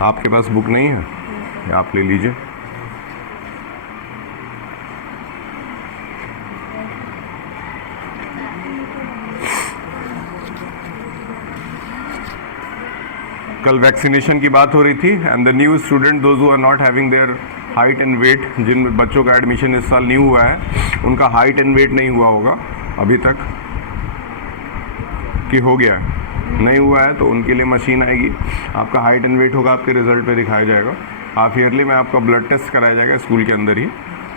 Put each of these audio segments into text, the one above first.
आपके पास बुक नहीं है, आप ले लीजिए। कल वैक्सीनेशन की बात हो रही थी and the new student those who are not having their height and weight, जिन बच्चों का एडमिशन इस साल न्यू हुआ है उनका हाइट एंड वेट नहीं हुआ होगा अभी तक, कि हो गया है, नहीं हुआ है, तो उनके लिए मशीन आएगी, आपका हाइट एंड वेट होगा, आपके रिजल्ट पे दिखाया जाएगा। हाफ ईयरली में आपका ब्लड टेस्ट कराया जाएगा स्कूल के अंदर ही,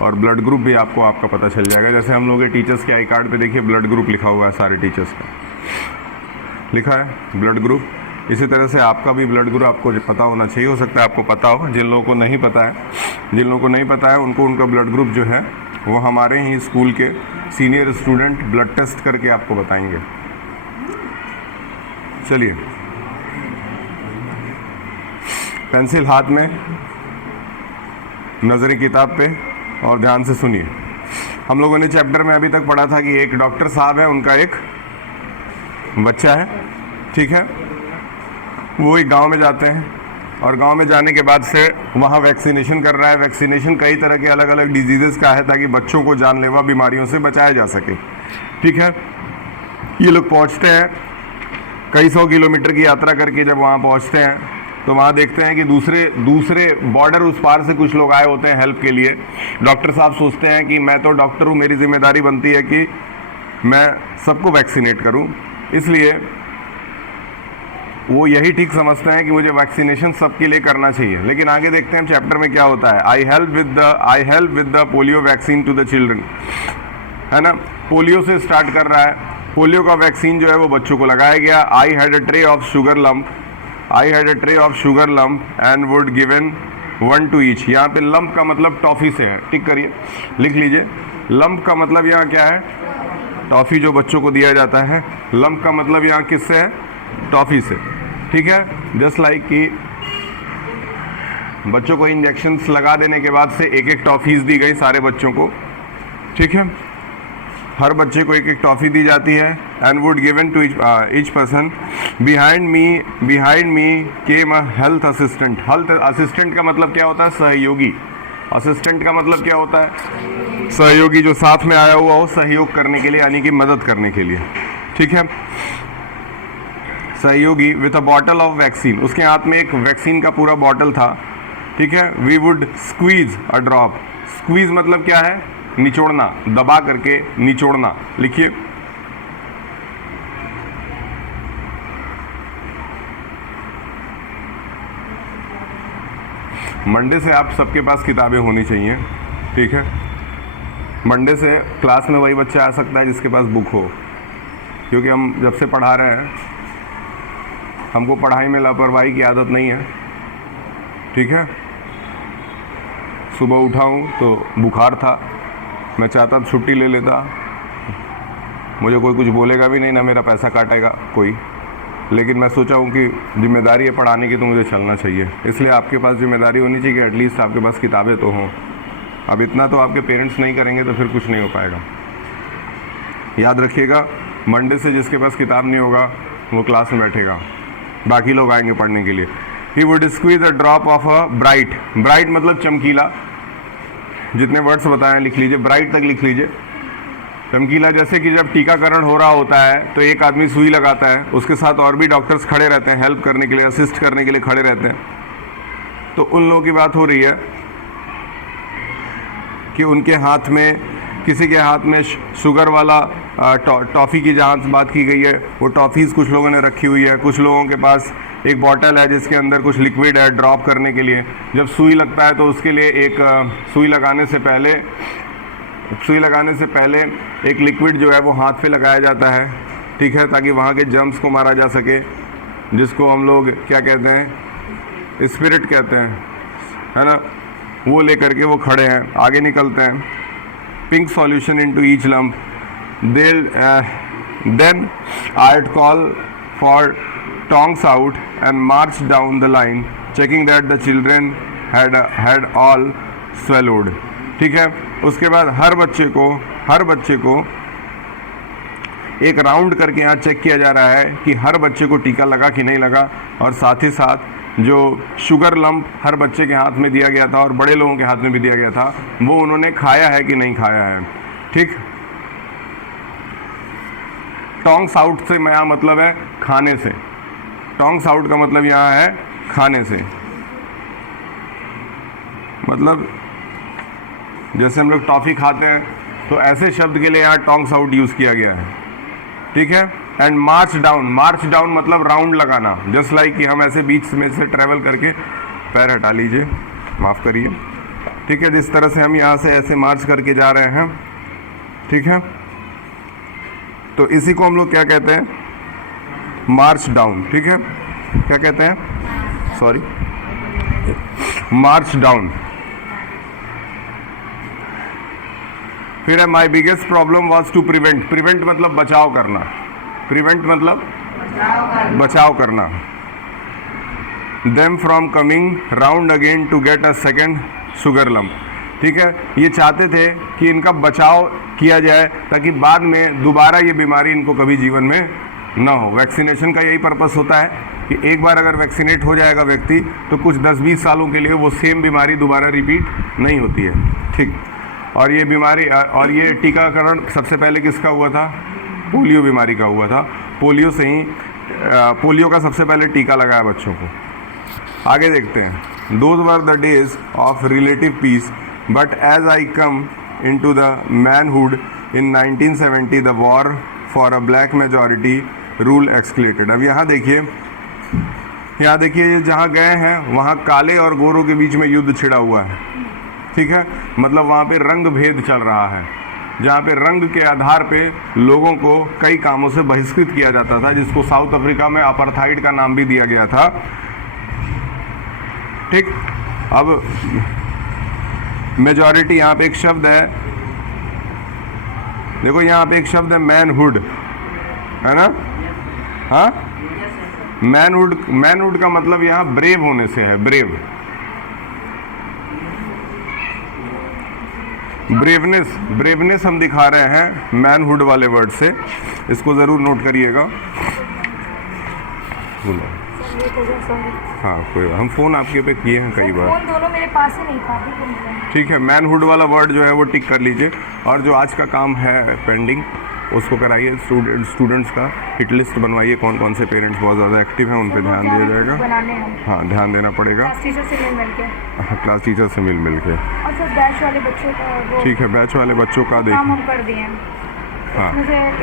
और ब्लड ग्रुप भी आपको आपका पता चल जाएगा। जैसे हम लोग के टीचर्स के आई कार्ड पे देखिए ब्लड ग्रुप लिखा हुआ है, सारे टीचर्स का लिखा है ब्लड ग्रुप। इसी तरह से आपका भी ब्लड ग्रुप आपको पता होना चाहिए, हो सकता है आपको पता हो, जिन लोगों को नहीं पता है, जिन लोगों को नहीं पता है उनको उनका ब्लड ग्रुप जो है वो हमारे ही स्कूल के सीनियर स्टूडेंट ब्लड टेस्ट करके आपको बताएंगे। चलिए, पेंसिल हाथ में, नजरें किताब पे और ध्यान से सुनिए। हम लोगों ने चैप्टर में अभी तक पढ़ा था कि एक डॉक्टर साहब है, उनका एक बच्चा है, ठीक है, वो एक गांव में जाते हैं और गांव में जाने के बाद से वहाँ वैक्सीनेशन कर रहा है। वैक्सीनेशन कई तरह के अलग अलग डिजीजेस का है ताकि बच्चों को जानलेवा बीमारियों से बचाया जा सके, ठीक है। ये लोग पहुँचते हैं, कई सौ किलोमीटर की यात्रा करके जब वहाँ पहुँचते हैं तो वहाँ देखते हैं कि दूसरे बॉर्डर उस पार से कुछ लोग आए होते हैं हेल्प के लिए। डॉक्टर साहब सोचते हैं कि मैं तो डॉक्टर हूँ, मेरी जिम्मेदारी बनती है कि मैं सबको वैक्सीनेट करूँ, इसलिए वो यही ठीक समझते हैं कि मुझे वैक्सीनेशन सबके लिए करना चाहिए। लेकिन आगे देखते हैं चैप्टर में क्या होता है। I help with the polio vaccine to the children, है ना, पोलियो से स्टार्ट कर रहा है। पोलियो का वैक्सीन जो है वो बच्चों को लगाया गया। I had a tray of sugar lump and would given 1 to each। यहाँ पे लंप का मतलब टॉफ़ी से है, टिक करिए, लिख लीजिए। लंप का मतलब यहाँ क्या है, टॉफ़ी जो बच्चों को दिया जाता है। लंप का मतलब यहाँ किससे है, टॉफ़ी से, ठीक है। जस्ट लाइक कि बच्चों को इंजेक्शंस लगा देने के बाद से एक एक टॉफ़ीज़ दी गई सारे बच्चों को, ठीक है, हर बच्चे को एक एक टॉफ़ी दी जाती है। And would given to each person. Behind me came a health assistant. Health assistant का मतलब क्या होता है, सहयोगी। असिस्टेंट का मतलब क्या होता है, सहयोगी, जो साथ में आया हुआ हो सहयोग करने के लिए, यानी कि मदद करने के लिए, ठीक है, सहयोगी। With a bottle of vaccine, उसके हाथ में एक वैक्सीन का पूरा बॉटल था, ठीक है। We would squeeze a drop. Squeeze मतलब क्या है, निचोड़ना, दबा करके निचोड़ना, लिखिए। मंडे से आप सबके पास किताबें होनी चाहिए, ठीक है। मंडे से क्लास में वही बच्चा आ सकता है जिसके पास बुक हो, क्योंकि हम जब से पढ़ा रहे हैं हमको पढ़ाई में लापरवाही की आदत नहीं है, ठीक है। सुबह उठा हूँ तो बुखार था, मैं चाहता तो छुट्टी ले लेता, मुझे कोई कुछ बोलेगा भी नहीं, ना मेरा पैसा काटेगा कोई, लेकिन मैं सोचा हूँ कि जिम्मेदारी है पढ़ाने की तो मुझे चलना चाहिए, इसलिए आपके पास जिम्मेदारी होनी चाहिए कि एटलीस्ट आपके पास किताबें तो हों। अब इतना तो आपके पेरेंट्स नहीं करेंगे तो फिर कुछ नहीं हो पाएगा। याद रखिएगा, मंडे से जिसके पास किताब नहीं होगा वो क्लास में बैठेगा, बाकी लोग आएंगे पढ़ने के लिए। He would squeeze a drop of a bright. Bright मतलब चमकीला, जितने वर्ड्स बताएं लिख लीजिए, ब्राइट तक लिख लीजिए। चमकीला, जैसे कि जब टीकाकरण हो रहा होता है तो एक आदमी सुई लगाता है, उसके साथ और भी डॉक्टर्स खड़े रहते हैं हेल्प करने के लिए, असिस्ट करने के लिए खड़े रहते हैं, तो उन लोगों की बात हो रही है कि उनके हाथ में, किसी के हाथ में शुगर वाला टॉफ़ी की जहाँ बात की गई है वो टॉफ़ीज़ कुछ लोगों ने रखी हुई है, कुछ लोगों के पास एक बॉटल है जिसके अंदर कुछ लिक्विड है ड्रॉप करने के लिए। जब सुई लगता है तो उसके लिए एक सुई लगाने से पहले एक लिक्विड जो है वो हाथ पे लगाया जाता है, ठीक है, ताकि वहाँ के जर्म्स को मारा जा सके, जिसको हम लोग क्या कहते हैं, स्पिरिट कहते हैं, है ना। वो लेकर के वो खड़े हैं, आगे निकलते हैं। Pink solution into each lump. Then I'd call for tongs out and march down the line checking that the children had all swallowed, ठीक है। उसके बाद हर बच्चे को एक राउंड करके यहाँ चेक किया जा रहा है कि हर बच्चे को टीका लगा कि नहीं लगा, और साथ ही साथ जो शुगर लंप हर बच्चे के हाथ में दिया गया था और बड़े लोगों के हाथ में भी दिया गया था, वो उन्होंने खाया है कि नहीं खाया है। ठीक, टोंग्स आउट से यहाँ मतलब है खाने से, टोंग्स आउट का मतलब यहाँ है खाने से। मतलब जैसे हम लोग टॉफ़ी खाते हैं तो ऐसे शब्द के लिए यहाँ टोंग्स आउट यूज़ किया गया है। ठीक है। And March down, March down मतलब राउंड लगाना, जस्ट लाइक कि हम ऐसे बीच में से ट्रैवल करके, पैर हटा लीजिए, माफ़ करिए। ठीक है, जिस तरह से हम यहाँ से ऐसे मार्च करके जा रहे हैं। ठीक है, तो इसी को हम लोग क्या कहते हैं, मार्च डाउन। ठीक है, क्या कहते हैं, सॉरी, मार्च डाउन। फिर है my biggest problem was to prevent, prevent मतलब बचाव करना, प्रिवेंट मतलब बचाव करना, them from coming round again to get a second sugar lump. ठीक है, ये चाहते थे कि इनका बचाव किया जाए ताकि बाद में दोबारा ये बीमारी इनको कभी जीवन में ना हो। वैक्सीनेशन का यही पर्पस होता है कि एक बार अगर वैक्सीनेट हो जाएगा व्यक्ति तो कुछ 10-20 सालों के लिए वो सेम बीमारी दोबारा रिपीट नहीं होती है। ठीक, और ये बीमारी और ये टीकाकरण सबसे पहले किसका हुआ था, पोलियो बीमारी का हुआ था। पोलियो से ही पोलियो का सबसे पहले टीका लगाया बच्चों को। आगे देखते हैं, those were the days of relative peace but as I come into the manhood in 1970 the war for a black majority rule escalated. अब यहाँ देखिए, ये जहाँ गए हैं वहाँ काले और गोरों के बीच में युद्ध छिड़ा हुआ है। ठीक है, मतलब वहाँ पे रंग भेद चल रहा है, जहाँ पे रंग के आधार पे लोगों को कई कामों से बहिष्कृत किया जाता था, जिसको साउथ अफ्रीका में अपार्थाइड का नाम भी दिया गया था। ठीक, अब मेजॉरिटी, यहाँ पे एक शब्द है, देखो यहाँ पे एक शब्द है मैनहुड, है ना। हाँ, मैनहुड, मैनहुड का मतलब यहाँ ब्रेव होने से है, ब्रेव, ब्रेवनेस, ब्रेवनेस हम दिखा रहे हैं मैनहुड वाले वर्ड से, इसको ज़रूर नोट करिएगा। हाँ, कोई, हम फ़ोन आपके पे किए हैं कई बार, फोन दोनों मेरे पास ही नहीं था। ठीक है, मैनहुड वाला वर्ड जो है वो टिक कर लीजिए, और जो आज का काम है पेंडिंग उसको कराइए। स्टूडेंट्स का हिट लिस्ट बनवाइए, कौन कौन से पेरेंट्स बहुत ज़्यादा एक्टिव हैं, उन पे ध्यान दिया जाएगा। हाँ, ध्यान देना पड़ेगा, क्लास टीचर से मिल के। हाँ, क्लास टीचर से मिल के। और सर बैच वाले बच्चों का वो, ठीक है, बैच वाले बच्चों का देखिए, काम हम कर दिए हैं। हाँ, मुझे एक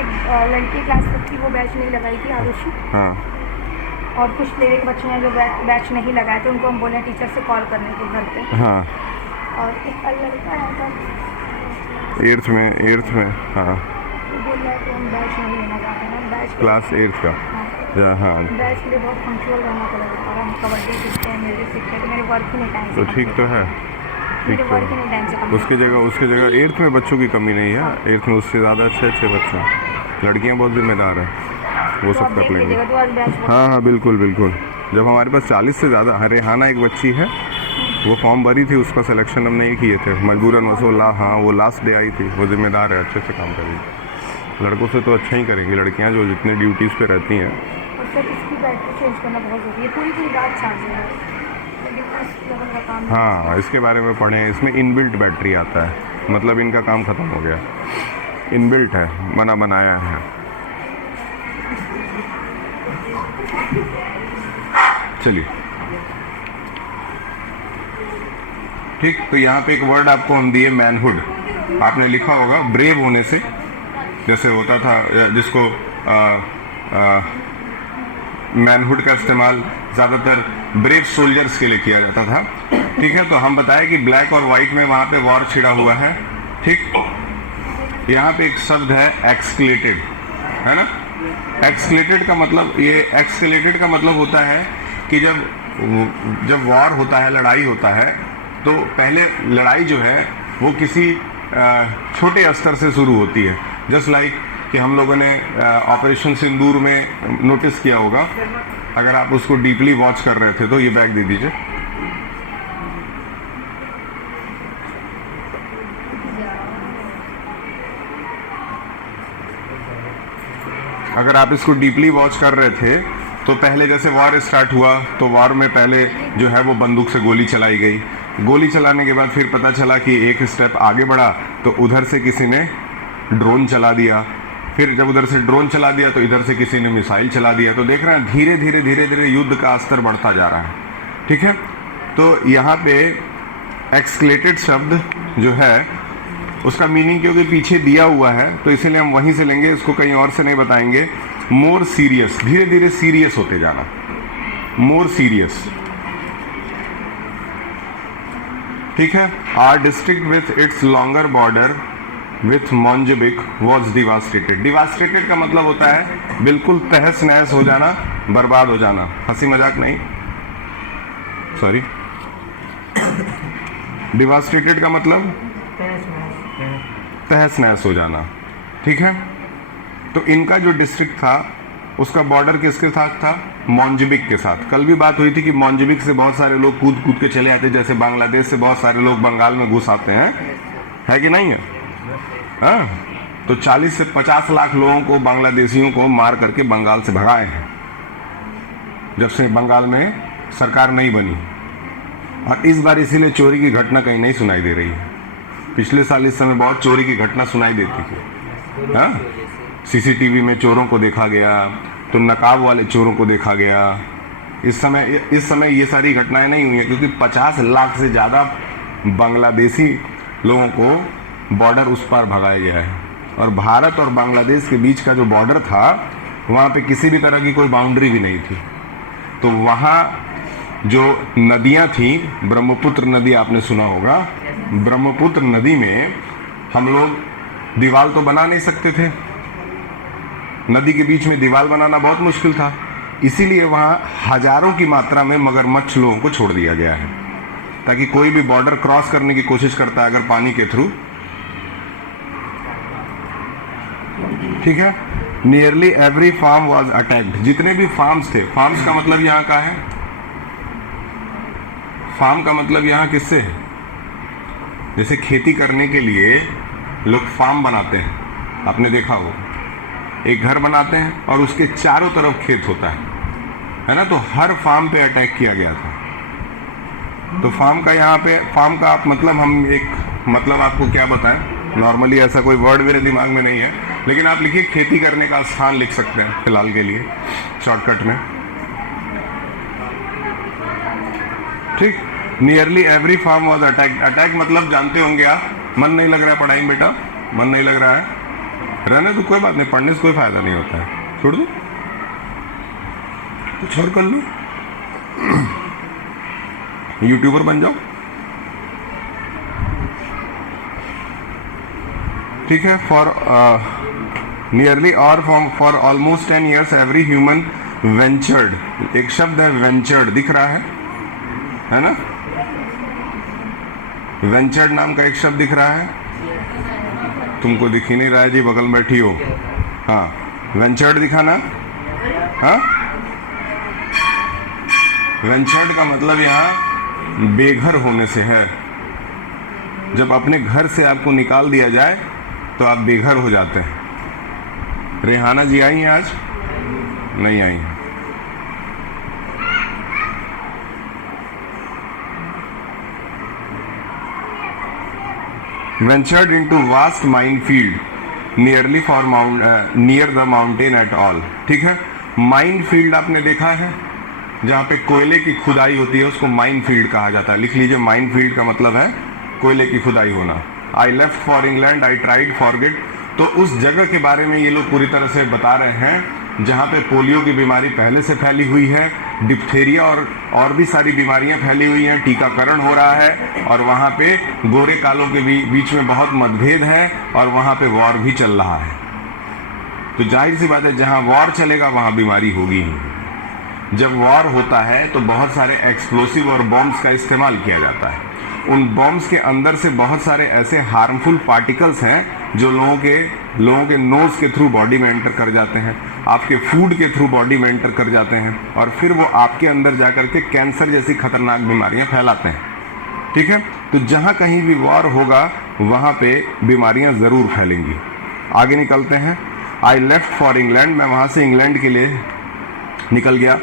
लड़की क्लास तक की वो बैच नहीं लगाई थी, आरुषि। हाँ, और कुछ प्ले के बच्चे हैं जो बैच नहीं लगाए थे, उनको हम बोले टीचर से कॉल करने को घर पे। हाँ, और एक लड़का आया था 8th में, हाँ, वो बोल रहा है कि हम बैच नहीं लेना चाहते हैं, बैच क्लास 8th का। हाँ, बैच के लिए बहुत पंक्चुअल रहना पड़ेगा, और हम कबड्डी सीखते हैं, म्यूजिक सीखते हैं, तो मेरे वर्क ही नहीं टाइम तो से, ठीक तो है, ठीक तो वर्क ही नहीं टाइम से complete। उसके जगह 8th में बच्चों की कमी नहीं है, 8th में उससे ज़्यादा अच्छे बच्चे हैं। लड़कियाँ बहुत जिम्मेदार हैं, वो तो सब आप कर देख लेंगे। लीजिएगा, तो आज बैच हाँ, हाँ, बिल्कुल बिल्कुल। जब हमारे पास 40 से ज़्यादा, रेहाना एक बच्ची है, वो फॉर्म भरी थी, उसका सिलेक्शन हम नहीं किए थे मजबूरन, हाँ, वो लास्ट डे आई थी। वो जिम्मेदार है, अच्छे से काम करेगी। लड़कों से तो अच्छा ही करेंगी लड़कियां, जो जितने ड्यूटीज़ पे रहती हैं। और सर इसकी बैटरी चेंज करना बहुत ज़रूरी है, पूरी रात चार्ज है, लेकिन उस लेवल का काम। हाँ, इसके बारे में पढ़ें, इसमें इनबिल्ट बैटरी आता है, मतलब इनका काम ख़त्म हो गया, इनबिल्ट है, बनाया है। चलिए, ठीक, तो यहाँ पे एक वर्ड आपको हम दिए मैनहुड, आपने लिखा होगा ब्रेव होने से, जैसे होता था, जिसको मैनहुड का इस्तेमाल ज़्यादातर ब्रेव सोल्जर्स के लिए किया जाता था। ठीक है, तो हम बताएं कि ब्लैक और वाइट में वहाँ पे वॉर छिड़ा हुआ है। ठीक, यहाँ पे एक शब्द है एक्सक्लेटेड, है ना। एक्सक्लेटेड का मतलब, ये एक्सक्लेटेड का मतलब होता है कि जब वॉर होता है, लड़ाई होता है, तो पहले लड़ाई जो है वो किसी छोटे स्तर से शुरू होती है। जस्ट लाइक कि हम लोगों ने ऑपरेशन सिंदूर में नोटिस किया होगा, अगर आप उसको डीपली वॉच कर रहे थे तो ये बैग दे दीजिए। अगर आप इसको डीपली वॉच कर रहे थे तो पहले जैसे वॉर स्टार्ट हुआ तो वॉर में पहले जो है वो बंदूक से गोली चलाई गई, गोली चलाने के बाद फिर पता चला कि एक स्टेप आगे बढ़ा तो उधर से किसी ने ड्रोन चला दिया, फिर जब उधर से ड्रोन चला दिया तो इधर से किसी ने मिसाइल चला दिया। तो देख रहे हैं धीरे धीरे धीरे धीरे युद्ध का स्तर बढ़ता जा रहा है। ठीक है, तो यहाँ पे एक्सक्लेटेड शब्द जो है उसका मीनिंग क्योंकि पीछे दिया हुआ है तो इसीलिए हम वहीं से लेंगे, इसको कहीं और से नहीं बताएंगे। मोर सीरियस, धीरे धीरे सीरियस होते जाना, मोर सीरियस। ठीक है, our district with its longer border with Mozambique was devastated. Devastated का मतलब होता है बिल्कुल तहस नहस हो जाना, बर्बाद हो जाना, हंसी मजाक नहीं, सॉरी। डिवास्टेटेड का मतलब तहस नहस हो जाना। ठीक है, तो इनका जो डिस्ट्रिक्ट था उसका बॉर्डर किसके साथ था? मोंजाम्बिक के साथ। कल भी बात हुई थी कि मोंजाम्बिक से बहुत सारे लोग कूद कूद के चले आते, जैसे बांग्लादेश से बहुत सारे लोग बंगाल में घुस आते हैं, है कि नहीं है? हाँ, तो 40 से 50 लाख लोगों को, बांग्लादेशियों को मार करके बंगाल से भगाए हैं जब से बंगाल में सरकार नहीं बनी। और इस बार इसीलिए चोरी की घटना कहीं नहीं सुनाई दे रही है। पिछले साल इस समय बहुत चोरी की घटना सुनाई देती थी। हाँ, सीसीटीवी में चोरों को देखा गया, तो नकाब वाले चोरों को देखा गया। इस समय ये सारी घटनाएं नहीं हुई हैं क्योंकि 50 लाख से ज़्यादा बांग्लादेशी लोगों को बॉर्डर उस पार भगाया गया है। और भारत और बांग्लादेश के बीच का जो बॉर्डर था वहाँ पे किसी भी तरह की कोई बाउंड्री भी नहीं थी। तो वहाँ जो नदियाँ थी, ब्रह्मपुत्र नदी आपने सुना होगा, ब्रह्मपुत्र नदी में हम लोग दीवार तो बना नहीं सकते थे, नदी के बीच में दीवार बनाना बहुत मुश्किल था, इसीलिए वहाँ हजारों की मात्रा में मगरमच्छ लोगों को छोड़ दिया गया है ताकि कोई भी बॉर्डर क्रॉस करने की कोशिश करता है अगर पानी के थ्रू। ठीक है, nearly every farm was attacked. जितने भी फार्म्स थे, फार्म्स का मतलब यहाँ का है, फार्म का मतलब यहाँ किससे है? जैसे खेती करने के लिए लोग फार्म बनाते हैं, आपने देखा हो, एक घर बनाते हैं और उसके चारों तरफ खेत होता है ना? तो हर फार्म पे अटैक किया गया था। तो फार्म का यहाँ पे, फार्म का आप मतलब, हम एक मतलब आपको क्या बताएं, नॉर्मली ऐसा कोई वर्ड मेरे दिमाग में नहीं है, लेकिन आप लिखिए खेती करने का स्थान लिख सकते हैं फिलहाल के लिए शॉर्टकट में। ठीक, nearly every farm was attack. Attack मतलब जानते होंगे आप, मन नहीं लग रहा है पढ़ाई में बेटा, मन नहीं लग रहा है, रहने तो कोई बात नहीं, पढ़ने से कोई फायदा नहीं होता है, छोड़ दो, कुछ और कर लो, यूट्यूबर बन जाओ। ठीक है, फॉर नियरली और for almost 10 years every human ventured. एक शब्द है वेंचर्ड, दिख रहा है ना? वेंचर्ड नाम का एक शब्द दिख रहा है, तुमको दिख ही नहीं रहा है जी, बगल में बैठी हो। हाँ, वेंचर्ड दिखा ना? हाँ, वेंचर्ड का मतलब यहाँ बेघर होने से है। जब अपने घर से आपको निकाल दिया जाए तो आप बेघर हो जाते हैं। रेहाना जी आई हैं आज? नहीं आई हैं। Ventured into vast minefield nearly for near the mountain at all। ठीक है, माइन फील्ड आपने देखा है, जहाँ पे कोयले की खुदाई होती है उसको माइन फील्ड कहा जाता है। लिख लीजिए, माइन फील्ड का मतलब है कोयले की खुदाई होना। I left for England, I tried forget. तो उस जगह के बारे में ये लोग पूरी तरह से बता रहे हैं जहाँ पे पोलियो की बीमारी पहले से फैली हुई है, डिप्थेरिया और भी सारी बीमारियां फैली हुई हैं, टीकाकरण हो रहा है, और वहाँ पे गोरे कालों के बीच में बहुत मतभेद है, और वहाँ पे वॉर भी चल रहा है। तो जाहिर सी बात है, जहाँ वॉर चलेगा वहाँ बीमारी होगी ही। जब वॉर होता है तो बहुत सारे एक्सप्लोसिव और बॉम्ब्स का इस्तेमाल किया जाता है। उन बॉम्ब्स के अंदर से बहुत सारे ऐसे हार्मफुल पार्टिकल्स हैं जो लोगों के नोज़ के थ्रू बॉडी में एंटर कर जाते हैं, आपके फूड के थ्रू बॉडी में एंटर कर जाते हैं, और फिर वो आपके अंदर जा कर के कैंसर जैसी खतरनाक बीमारियां फैलाते हैं। ठीक है, तो जहाँ कहीं भी वॉर होगा वहाँ पे बीमारियां ज़रूर फैलेंगी। आगे निकलते हैं। आई लेफ्ट फॉर इंग्लैंड, मैं वहाँ से इंग्लैंड के लिए निकल गया।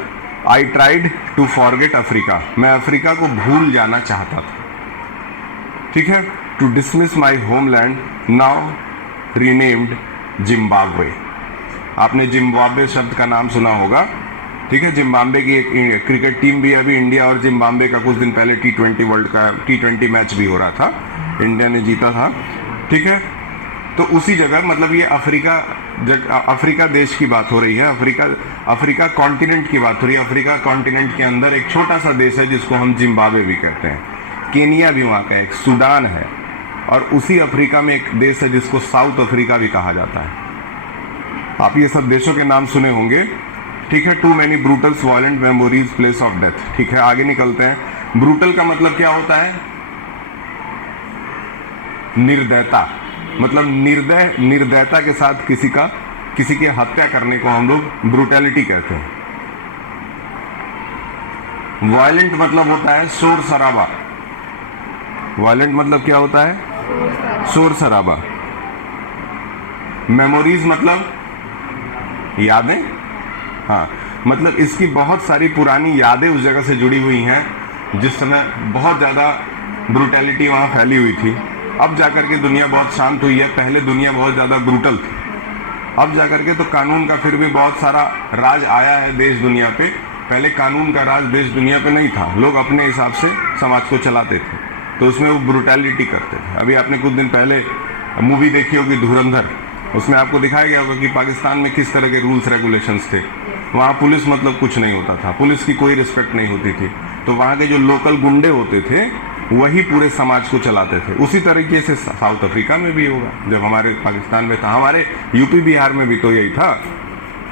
I tried to forget Africa, मैं अफ्रीका को भूल जाना चाहता था। ठीक है, to dismiss my homeland now renamed Zimbabwe. आपने जिम्बाब्वे शब्द का नाम सुना होगा। ठीक है, जिम्बाब्वे की एक क्रिकेट टीम भी है अभी, इंडिया और जिम्बाब्वे का कुछ दिन पहले T20 वर्ल्ड का T20 मैच भी हो रहा था, इंडिया ने जीता था। ठीक है, तो उसी जगह मतलब ये अफ्रीका देश की बात हो रही है, अफ्रीका कॉन्टिनेंट की बात हो रही है। अफ्रीका कॉन्टिनेंट के अंदर एक छोटा सा देश है जिसको हम जिम्बाब्वे भी कहते हैं, केनिया भी वहाँ का, एक सूडान है, और उसी अफ्रीका में एक देश है जिसको साउथ अफ्रीका भी कहा जाता है। आप ये सब देशों के नाम सुने होंगे। ठीक है, too many brutals violent memories place of death. ठीक है, आगे निकलते हैं। ब्रूटल का मतलब क्या होता है? निर्दयता, मतलब निर्दयता के साथ किसी की हत्या करने को हम लोग ब्रूटैलिटी कहते हैं। वायलेंट मतलब होता है शोर शराबा। वायलेंट मतलब क्या होता है? शोर शराबा। मेमोरीज मतलब यादें। हाँ, मतलब इसकी बहुत सारी पुरानी यादें उस जगह से जुड़ी हुई हैं जिस समय बहुत ज़्यादा ब्रूटैलिटी वहाँ फैली हुई थी। अब जाकर के दुनिया बहुत शांत हुई है, पहले दुनिया बहुत ज़्यादा ब्रूटल थी। अब जाकर के तो कानून का फिर भी बहुत सारा राज आया है देश दुनिया पे। पहले कानून का राज देश दुनिया पे नहीं था, लोग अपने हिसाब से समाज को चलाते थे, तो उसमें वो ब्रूटैलिटी करते थे। अभी आपने कुछ दिन पहले मूवी देखी होगी धुरंधर, उसमें आपको दिखाया गया होगा कि पाकिस्तान में किस तरह के रूल्स रेगुलेशंस थे। वहाँ पुलिस मतलब कुछ नहीं होता था, पुलिस की कोई रिस्पेक्ट नहीं होती थी, तो वहाँ के जो लोकल गुंडे होते थे वही पूरे समाज को चलाते थे। उसी तरीके से साउथ अफ्रीका में भी होगा, जब हमारे पाकिस्तान में था, हमारे यूपी बिहार में भी तो यही था।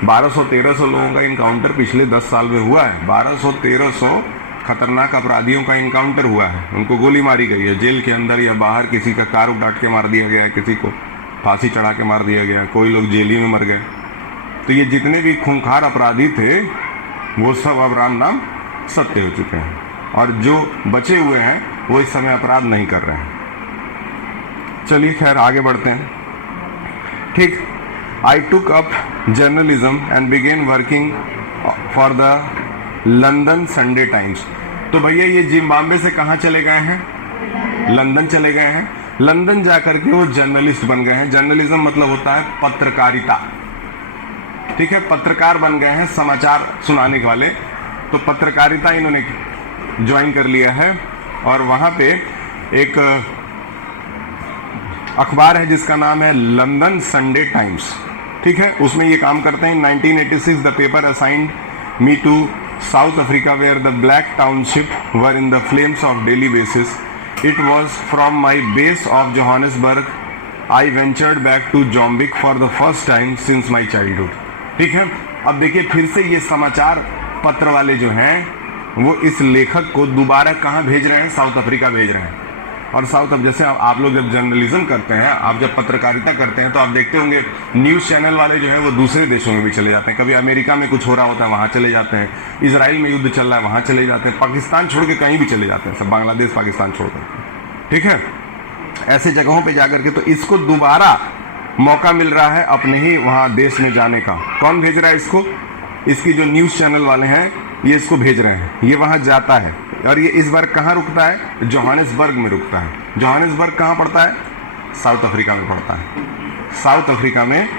1200-1300 लोगों का इनकाउंटर पिछले 10 साल में हुआ है। 1200-1300 खतरनाक अपराधियों का इनकाउंटर हुआ है, उनको गोली मारी गई है जेल के अंदर या बाहर, किसी का कार उठाट के मार दिया गया है, किसी को फांसी चढ़ा के मार दिया गया, कोई लोग जेल ही में मर गए। तो ये जितने भी खूंखार अपराधी थे वो सब अब राम नाम सत्य हो चुके हैं, और जो बचे हुए हैं वो इस समय अपराध नहीं कर रहे हैं। चलिए खैर आगे बढ़ते हैं। ठीक, I took up journalism and began working for the London Sunday Times. तो भैया ये जिम्बाब्वे से कहाँ चले गए हैं? लंदन चले गए हैं। लंदन जाकर के वो जर्नलिस्ट बन गए हैं। जर्नलिज्म मतलब होता है पत्रकारिता। ठीक है, पत्रकार बन गए हैं, समाचार सुनाने वाले। तो पत्रकारिता इन्होंने ज्वाइन कर लिया है, और वहाँ पे एक अखबार है जिसका नाम है लंदन संडे टाइम्स। ठीक है, उसमें ये काम करते हैं। 1986 the paper assigned me to South Africa where the black township were in the flames of daily basis. It was from my base of Johannesburg I ventured back to Mozambique for the first time since my childhood. ठीक है, अब देखिए फिर से ये समाचार पत्र वाले जो हैं वो इस लेखक को दोबारा कहाँ भेज रहे हैं? साउथ अफ्रीका भेज रहे हैं। और साउथ, अब जैसे आप लोग जब जर्नलिज्म करते हैं, आप जब पत्रकारिता करते हैं, तो आप देखते होंगे न्यूज़ चैनल वाले जो है वो दूसरे देशों में भी चले जाते हैं। कभी अमेरिका में कुछ हो रहा होता है वहाँ चले जाते हैं, इजराइल में युद्ध चल रहा है वहाँ चले जाते हैं, पाकिस्तान छोड़ के कहीं भी चले जाते हैं, सब बांग्लादेश पाकिस्तान छोड़ कर। ठीक है, ऐसे जगहों पर जा करके तो इसको दोबारा मौका मिल रहा है अपने ही वहाँ देश में जाने का। कौन भेज रहा है इसको? इसकी जो न्यूज़ चैनल वाले हैं ये इसको भेज रहे हैं। ये वहाँ जाता है, और ये इस बार कहाँ रुकता है? जोहानिसबर्ग में रुकता है। जोहानिसबर्ग कहाँ पड़ता है? साउथ अफ्रीका में पड़ता है। साउथ अफ्रीका में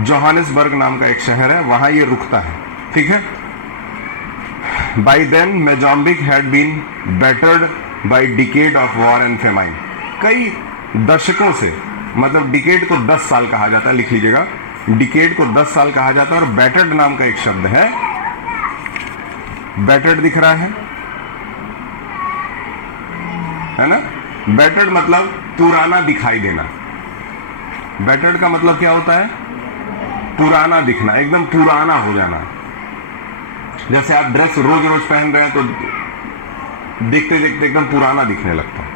जोहानिसबर्ग नाम का एक शहर है, वहाँ ये रुकता है। ठीक है, by then Mozambique had been battered by decade of war and famine. कई दशकों से, मतलब डिकेड को 10 साल कहा जाता है, लिख लीजिएगा, डिकेड को 10 साल कहा जाता है। और बैटर्ड नाम का एक शब्द है, बैटर्ड दिख रहा है ना? बैटर्ड मतलब पुराना दिखाई देना। बैटर्ड का मतलब क्या होता है? पुराना दिखना, एकदम पुराना हो जाना। जैसे आप ड्रेस रोज रोज पहन रहे हैं तो देखते देखते एकदम पुराना दिखने लगता है,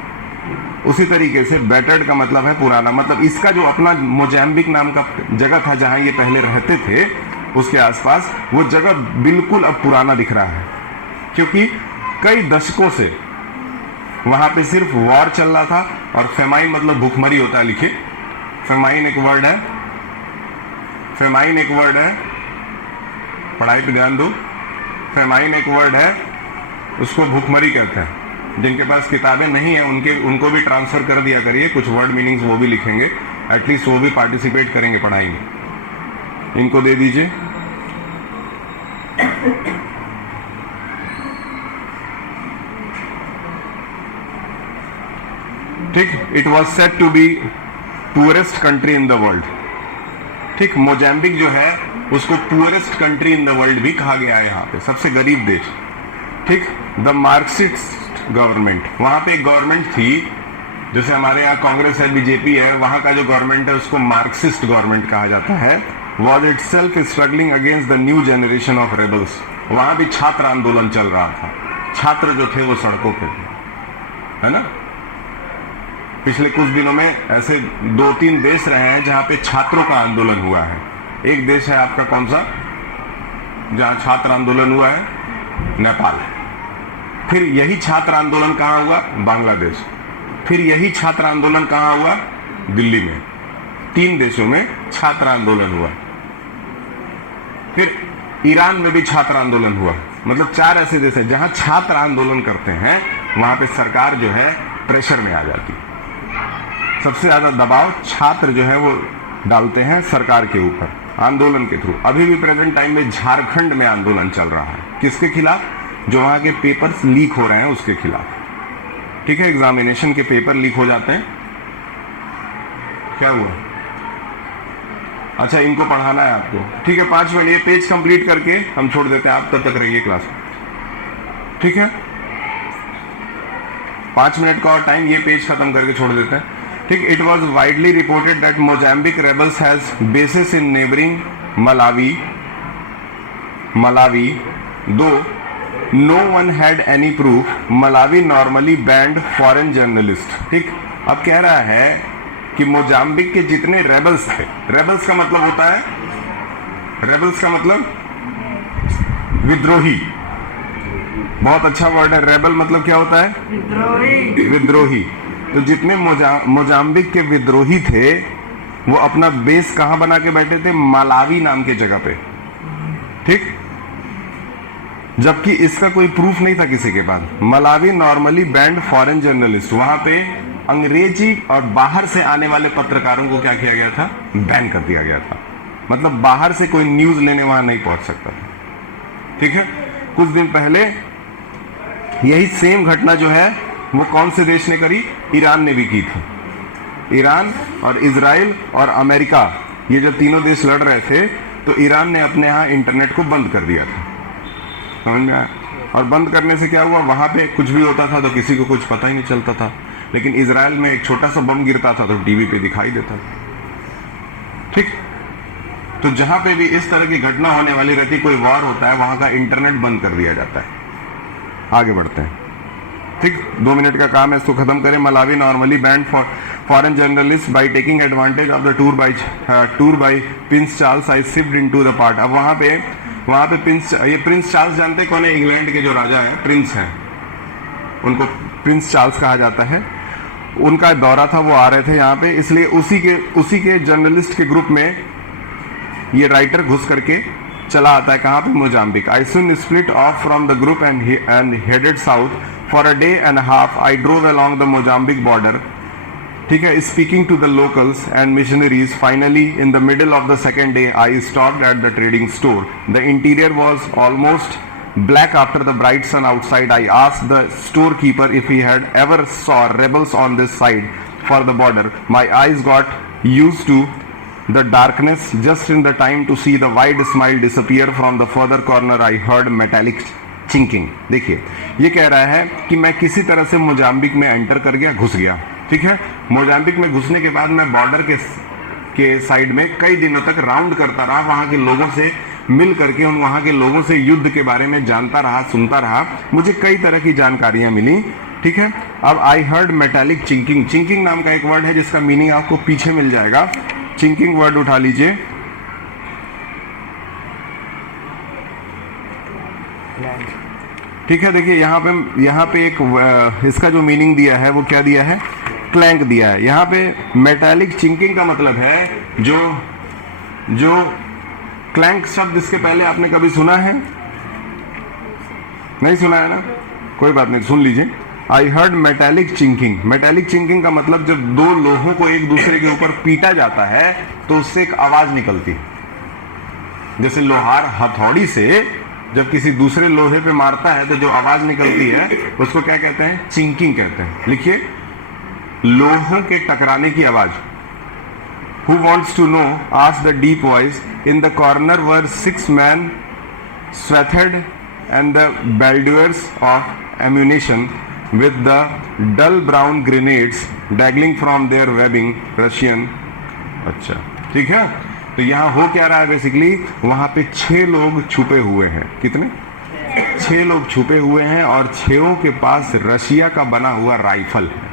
उसी तरीके से बैटर्ड का मतलब है पुराना। मतलब इसका जो अपना मोजाम्बिक नाम का जगह था जहां ये पहले रहते थे, उसके आसपास वो जगह बिल्कुल अब पुराना दिख रहा है, क्योंकि कई दशकों से वहां पे सिर्फ वॉर चल रहा था। और फेमाइन मतलब भूखमरी होता है, लिखिए, फेमाइन एक वर्ड है, फेमाइन एक वर्ड है, पढ़ाई पे ध्यान दो। फेमाइन एक वर्ड है, उसको भूखमरी कहते हैं। जिनके पास किताबें नहीं है उनको भी ट्रांसफ़र कर दिया करिए, कुछ वर्ड मीनिंग्स वो भी लिखेंगे, एटलीस्ट वो भी पार्टिसिपेट करेंगे पढ़ाई में। इनको दे दीजिए। ठीक, it was said to be poorest country in the world. ठीक, मोजाम्बिक जो है उसको poorest country in the world भी कहा गया है, यहाँ पे सबसे गरीब देश। ठीक, द मार्क्सिस्ट गवर्नमेंट, वहाँ पे एक गवर्नमेंट थी, जैसे हमारे यहाँ कांग्रेस है, बीजेपी है, वहाँ का जो गवर्नमेंट है उसको मार्क्सिस्ट गवर्नमेंट कहा जाता है। Was it self struggling against the new generation of rebels. वहाँ भी छात्र आंदोलन चल रहा था, छात्र जो थे वो सड़कों पे थे, है ना। पिछले कुछ दिनों में ऐसे 2-3 देश रहे हैं जहाँ पे छात्रों का आंदोलन हुआ है। एक देश है आपका कौन सा, जहाँ छात्र आंदोलन हुआ है? नेपाल। फिर यही छात्र आंदोलन कहाँ हुआ? बांग्लादेश। फिर यही छात्र आंदोलन कहाँ हुआ? दिल्ली में। 3 देशों में छात्र आंदोलन हुआ। फिर ईरान में भी छात्र आंदोलन हुआ। मतलब 4 ऐसे देश हैं जहाँ छात्र आंदोलन करते हैं, वहाँ पे सरकार जो है प्रेशर में आ जाती है। सबसे ज़्यादा दबाव छात्र जो है वो डालते हैं सरकार के ऊपर आंदोलन के थ्रू। अभी भी प्रेजेंट टाइम में झारखंड में आंदोलन चल रहा है, किसके खिलाफ? जो वहाँ के पेपर्स लीक हो रहे हैं उसके खिलाफ। ठीक है, एग्जामिनेशन के पेपर लीक हो जाते हैं। क्या हुआ? अच्छा, इनको पढ़ाना है आपको। ठीक है, 5 मिनट, ये पेज कंप्लीट करके हम छोड़ देते हैं, आप तब तक रहिए क्लास में। ठीक है, 5 मिनट का और टाइम, ये पेज खत्म करके छोड़ देते हैं। ठीक, it was widely reported that Mozambique rebels has bases in neighbouring Malawi though no one had any proof. Malawi normally banned foreign journalist. ठीक, अब कह रहा है कि मोजाम्बिक के जितने रेबल्स थे, रेबल्स का मतलब होता है, रेबल्स का मतलब विद्रोही। बहुत अच्छा वर्ड है, रेबल मतलब क्या होता है? विद्रोही। विद्रोही। तो जितने मोजाम्बिक के विद्रोही थे वो अपना बेस कहां बना के बैठे थे? मलावी नाम के जगह पे। ठीक, जबकि इसका कोई प्रूफ नहीं था किसी के पास। Malawi normally banned foreign journalist, वहां पे अंग्रेजी और बाहर से आने वाले पत्रकारों को क्या किया गया था? बैन कर दिया गया था। मतलब बाहर से कोई न्यूज लेने वहां नहीं पहुंच सकता था। ठीक है, कुछ दिन पहले यही सेम घटना जो है वो कौन से देश ने करी? ईरान ने भी की थी। ईरान और इजराइल और अमेरिका, ये जब तीनों देश लड़ रहे थे तो ईरान ने अपने यहाँ इंटरनेट को बंद कर दिया था। समझ में आया? और बंद करने से क्या हुआ? वहाँ पे कुछ भी होता था तो किसी को कुछ पता ही नहीं चलता था, लेकिन इजराइल में एक छोटा सा बम गिरता था तो टीवी पे दिखाई देता था। ठीक, तो जहाँ पे भी इस तरह की घटना होने वाली रहती, कोई वॉर होता है, वहाँ का इंटरनेट बंद कर दिया जाता है। आगे बढ़ते हैं। ठीक, 2 मिनट का काम है, इसको खत्म करें। Malawi normally banned foreign journalist by taking advantage of the tour by Prince Charles I shift into the part. अब वहाँ पे प्रिंस चार्ल्स जानते कौन है? इंग्लैंड के जो राजा हैं, प्रिंस हैं, उनको प्रिंस चार्ल्स कहा जाता है। उनका दौरा था, वो आ रहे थे यहाँ पे, इसलिए उसी के जर्नलिस्ट के ग्रुप में ये राइटर घुस करके चला आता है। कहाँ पे? Mozambique. I soon split off from the group and headed south for a day and half. I drove along the Mozambique border. ठीक है, speaking to the locals and missionaries. Finally in the middle of the second day I stopped at the trading store. The interior was almost black after the bright sun outside. I asked the storekeeper if he had ever saw rebels on this side for the border. My eyes got used to the darkness just in the time to see the wide smile disappear from the further corner. I heard metallic chinking. देखिए, ये कह रहा है कि मैं किसी तरह से मोजाम्बिक में एंटर कर गया, घुस गया। ठीक है, मोजाम्बिक में घुसने के बाद मैं बॉर्डर के साइड में कई दिनों तक राउंड करता रहा, वहाँ के लोगों से मिल करके उन वहाँ के लोगों से युद्ध के बारे में जानता रहा, सुनता रहा। मुझे कई तरह की जानकारियाँ मिली। ठीक है, अब आई हर्ड मेटालिक चिंकिंग। चिंकिंग नाम का एक वर्ड है जिसका मीनिंग आपको पीछे मिल जाएगा। चिंकिंग वर्ड उठा लीजिए। ठीक है, देखिए यहाँ पे एक इसका जो मीनिंग दिया है वो क्या दिया है? क्लैंक दिया है। यहाँ पे मेटालिक चिंकिंग का मतलब है जो क्लैंक शब्द इसके पहले आपने कभी सुना है? नहीं सुना है ना, कोई बात नहीं, सुन लीजिए। I heard metallic chinking. Metallic chinking का मतलब जब दो लोहों को एक दूसरे के ऊपर पीटा जाता है तो उससे एक आवाज निकलती है। जैसे लोहार हथौड़ी से जब किसी दूसरे लोहे पे मारता है तो जो आवाज निकलती है उसको क्या कहते हैं? चिंकिंग कहते हैं। लिखिए, लोहों के टकराने की आवाज। Who wants to know? asked the deep voice. In the corner were 6 men swathed and the baldures of ammunition with the dull brown grenades dangling from their webbing. Russian. अच्छा, ठीक है। तो यहाँ हो क्या रहा है? बेसिकली वहां पे 6 लोग छुपे हुए हैं। कितने? 6 लोग छुपे हुए हैं और 6 के पास रशिया का बना हुआ राइफल है।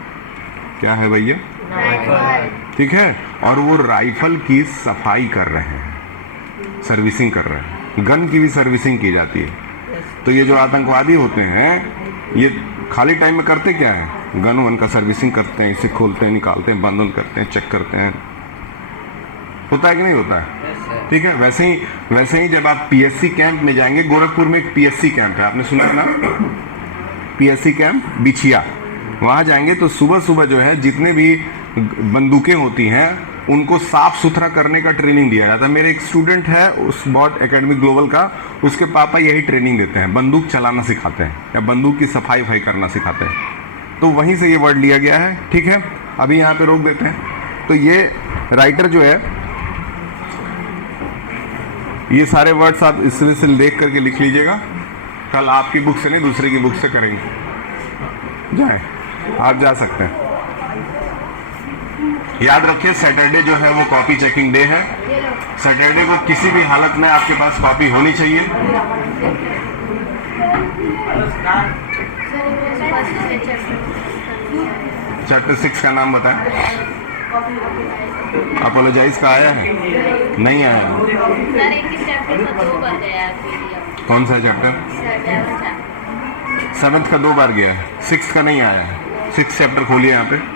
क्या है भैया? ठीक है। और वो राइफल की सफाई कर रहे हैं, सर्विसिंग कर रहे हैं। गन की भी सर्विसिंग की जाती है। तो ये जो आतंकवादी होते हैं ये खाली टाइम में करते क्या है? गन वन का सर्विसिंग करते हैं, इसे खोलते हैं, निकालते हैं, बंद करते हैं, चेक करते हैं। होता है कि नहीं होता है? ठीक है। वैसे ही जब आप पीएससी कैंप में जाएंगे, गोरखपुर में एक पीएससी कैंप है, आपने सुना है ना? पीएससी कैंप बिछिया। वहां जाएंगे तो सुबह सुबह जो है जितने भी बंदूकें होती हैं उनको साफ सुथरा करने का ट्रेनिंग दिया जाता है। मेरे एक स्टूडेंट है उस बॉट एकेडमी ग्लोबल का, उसके पापा यही ट्रेनिंग देते हैं, बंदूक चलाना सिखाते हैं या बंदूक की सफाई करना सिखाते हैं। तो वहीं से ये वर्ड लिया गया है। ठीक है, अभी यहाँ पे रोक देते हैं। तो ये राइटर जो है, ये सारे वर्ड्स आप इसमें से देख करके लिख लीजिएगा। कल आपकी बुक से नहीं दूसरे की बुक से करेंगे। जाए, आप जा सकते हैं। याद रखिए सैटरडे जो है वो कॉपी चेकिंग डे है। सैटरडे को किसी भी हालत में आपके पास कॉपी होनी चाहिए। चैप्टर 6 का नाम बताएं। अपोलोजाइज का आया है? नहीं आया है। सर एक ही चैप्टर का 2 बार गया है PDF। कौन सा चैप्टर? 7th का 2 बार गया है, 6th का नहीं आया है। 6th चैप्टर खोलिए यहाँ पे।